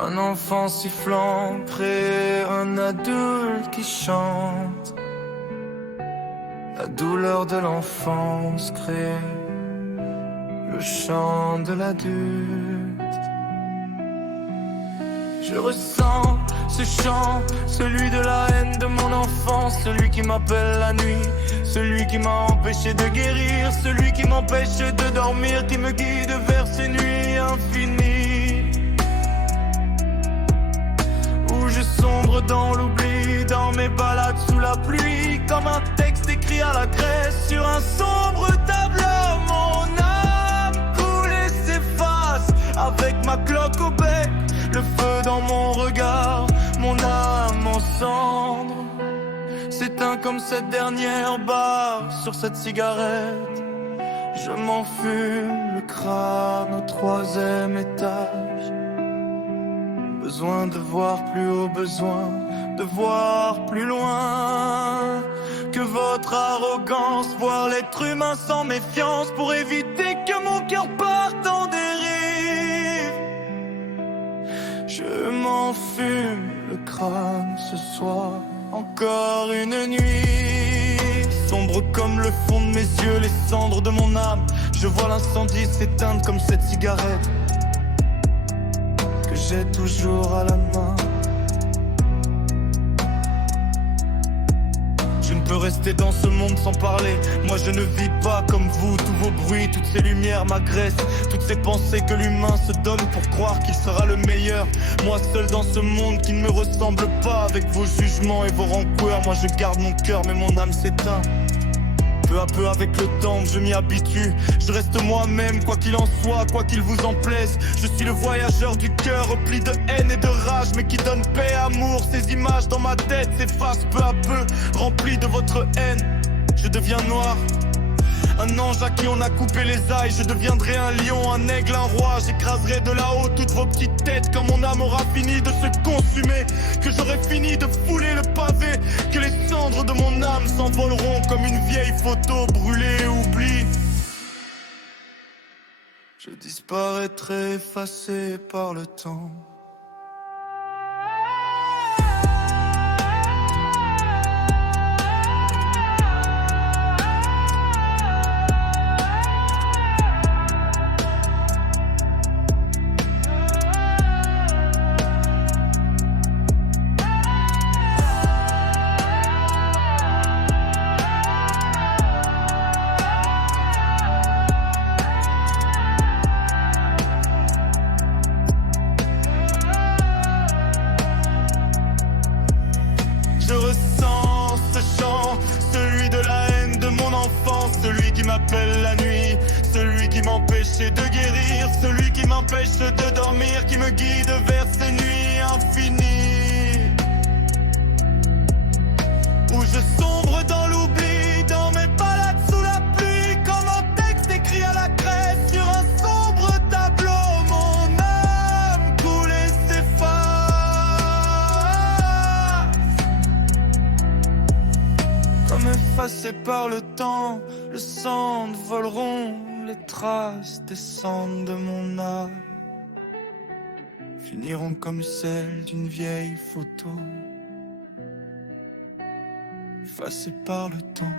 Un enfant sifflant près un adulte qui chante. La douleur de l'enfance crée le chant de l'adulte. Je ressens ce chant, celui de la haine de mon enfance, celui qui m'appelle la nuit, celui qui m'a empêché de guérir, celui qui m'empêche de dormir, qui me guide vers ces nuits infinies où je sombre dans l'oubli, dans mes balades sous la pluie, comme un texte écrit à la craie sur un sombre tableau. Mon âme coule et s'efface avec ma cloque au bec, le feu dans mon regard, mon âme en cendres s'éteint comme cette dernière barre sur cette cigarette. Je m'enfume le crâne au 3e étage. Besoin de voir plus haut, besoin de voir plus loin que votre arrogance, voir l'être humain sans méfiance pour éviter que mon cœur parte en dérive. Je m'enfume le crâne ce soir, encore une nuit sombre comme le fond de mes yeux, les cendres de mon âme. Je vois l'incendie s'éteindre comme cette cigarette que j'ai toujours à la main. Je ne peux rester dans ce monde sans parler. Moi je ne vis pas comme vous. Tous vos bruits, toutes ces lumières m'agressent. Toutes ces pensées que l'humain se donne pour croire qu'il sera le meilleur. Moi seul dans ce monde qui ne me ressemble pas, avec vos jugements et vos rancœurs. Moi je garde mon cœur mais mon âme s'éteint. Peu à peu avec le temps je m'y habitue. Je reste moi-même quoi qu'il en soit, quoi qu'il vous en plaise. Je suis le voyageur du cœur rempli de haine et de rage, mais qui donne paix, amour. Ces images dans ma tête s'effacent peu à peu, remplies de votre haine. Je deviens noir, un ange à qui on a coupé les ailes. Je deviendrai un lion, un aigle, un roi. J'écraserai de là-haut toutes vos petites têtes quand mon âme aura fini de se consumer, que j'aurai fini de fouler le pavé, que les cendres de mon âme s'envoleront comme une vieille photo brûlée et oubliée. Je disparaîtrai effacé par le temps. Je ressens ce chant, celui de la haine de mon enfance, celui qui m'appelle la nuit, celui qui m'empêchait de guérir, celui qui m'empêche de dormir, qui me guide vers ces nuits infinies où je sombre dans l'oubli, dans mes balades sous la pluie, comme un texte écrit à la craie sur un sombre tableau. Mon âme coule et s'efface comme effacé par le temps. Le sang voleront, les traces des cendres de mon âme finiront comme celles d'une vieille photo effacée par le temps.